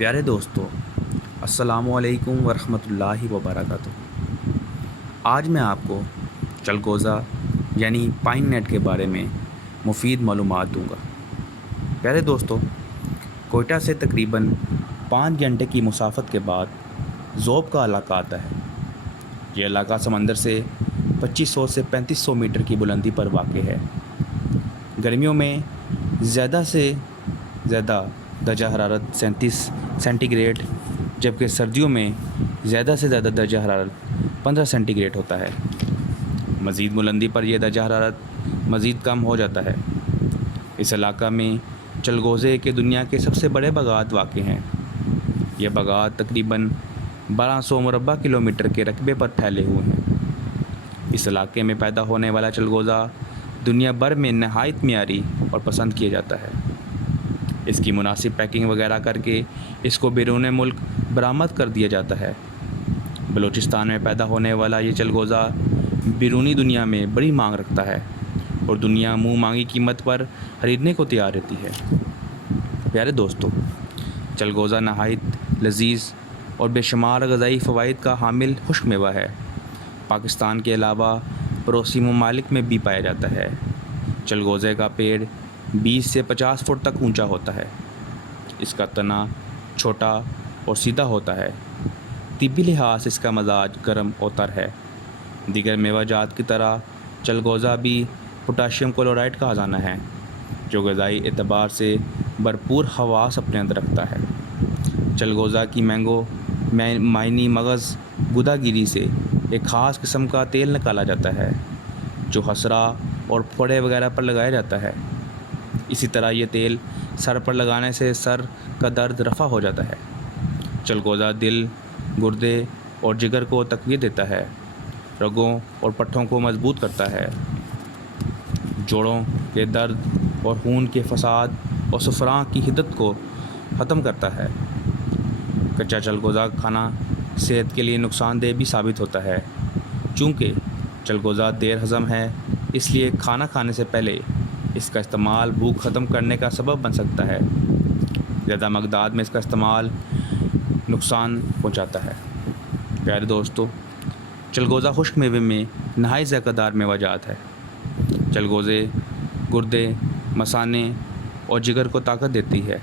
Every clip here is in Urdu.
پیارے دوستو، السلام علیکم ورحمۃ اللہ وبرکاتہ۔ آج میں آپ کو چلغوزہ یعنی پائن نیٹ کے بارے میں مفید معلومات دوں گا۔ پیارے دوستو، کوئٹہ سے تقریباً 5 گھنٹے کی مسافت کے بعد ذوب کا علاقہ آتا ہے۔ یہ علاقہ سمندر سے 2500 سے 3500 میٹر کی بلندی پر واقع ہے۔ گرمیوں میں زیادہ سے زیادہ درجہ حرارت 37 سینٹی گریڈ، جبکہ سردیوں میں زیادہ سے زیادہ درجہ حرارت 15 سینٹی گریڈ ہوتا ہے۔ مزید بلندی پر یہ درجہ حرارت مزید کم ہو جاتا ہے۔ اس علاقہ میں چلغوزے کے دنیا کے سب سے بڑے باغات واقع ہیں۔ یہ باغات تقریباً 1200 مربع کلومیٹر کے رقبے پر پھیلے ہوئے ہیں۔ اس علاقے میں پیدا ہونے والا چلغوزہ دنیا بھر میں نہایت معیاری اور پسند کیا جاتا ہے۔ اس کی مناسب پیکنگ وغیرہ کر کے اس کو بیرون ملک برآمد کر دیا جاتا ہے۔ بلوچستان میں پیدا ہونے والا یہ چلغوزہ بیرونی دنیا میں بڑی مانگ رکھتا ہے اور دنیا منہ مانگی قیمت پر خریدنے کو تیار رہتی ہے۔ پیارے دوستو، چلغوزہ نہایت لذیذ اور بے شمار غذائی فوائد کا حامل خشک میوہ ہے۔ پاکستان کے علاوہ پڑوسی ممالک میں بھی پایا جاتا ہے۔ چلغوزے کا پیڑ 20 سے 50 فٹ تک اونچا ہوتا ہے۔ اس کا تنا چھوٹا اور سیدھا ہوتا ہے۔ طبی لحاظ اس کا مزاج گرم اور تر ہے۔ دیگر میوہ جات کی طرح چلغوزہ بھی پوٹاشیم کلورائڈ کا خزانہ ہے، جو غذائی اعتبار سے بھرپور خواص اپنے اندر رکھتا ہے۔ چلغوزہ کی مینگو معنی مغز گدا گیری سے ایک خاص قسم کا تیل نکالا جاتا ہے، جو خسرہ اور پھوڑے وغیرہ پر لگایا جاتا ہے۔ اسی طرح یہ تیل سر پر لگانے سے سر کا درد رفع ہو جاتا ہے۔ چلغوزہ دل، گردے اور جگر کو تقویت دیتا ہے، رگوں اور پٹھوں کو مضبوط کرتا ہے، جوڑوں کے درد اور خون کے فساد اور سفراں کی حدت کو ختم کرتا ہے۔ کچا چلغوزہ کھانا صحت کے لیے نقصان دہ بھی ثابت ہوتا ہے۔ چونکہ چلغوزہ دیر ہضم ہے، اس لیے کھانا کھانے سے پہلے اس کا استعمال بھوک ختم کرنے کا سبب بن سکتا ہے۔ زیادہ مقدار میں اس کا استعمال نقصان پہنچاتا ہے۔ پیارے دوستو، چلغوزہ خشک میوے میں نہایت ذائقہ دار میوہ جات ہے۔ چلغوزے گردے، مثانے اور جگر کو طاقت دیتی ہے۔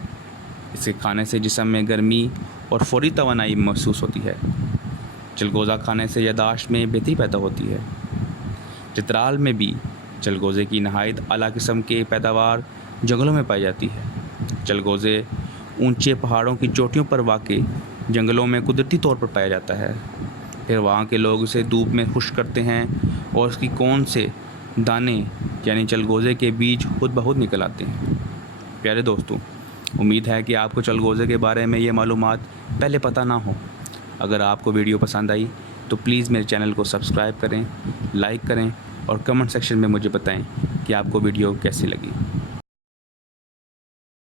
اسے کھانے سے جسم میں گرمی اور فوری توانائی محسوس ہوتی ہے۔ چلغوزہ کھانے سے یادداشت میں بہتری پیدا ہوتی ہے۔ چترال میں بھی چلغوزے کی نہایت اعلیٰ قسم کے پیداوار جنگلوں میں پائی جاتی ہے۔ چلغوزے اونچے پہاڑوں کی چوٹیوں پر واقع جنگلوں میں قدرتی طور پر پایا جاتا ہے۔ پھر وہاں کے لوگ اسے دھوپ میں خشک کرتے ہیں اور اس کی کون سے دانے یعنی چلغوزے کے بیج خود بخود نکل آتے ہیں۔ پیارے دوستو، امید ہے کہ آپ کو چلغوزے کے بارے میں یہ معلومات پہلے پتہ نہ ہو۔ اگر آپ کو ویڈیو پسند آئی تو پلیز میرے چینل کو سبسکرائب کریں، لائک کریں اور کمنٹ سیکشن میں مجھے بتائیں کہ آپ کو ویڈیو کیسی لگی۔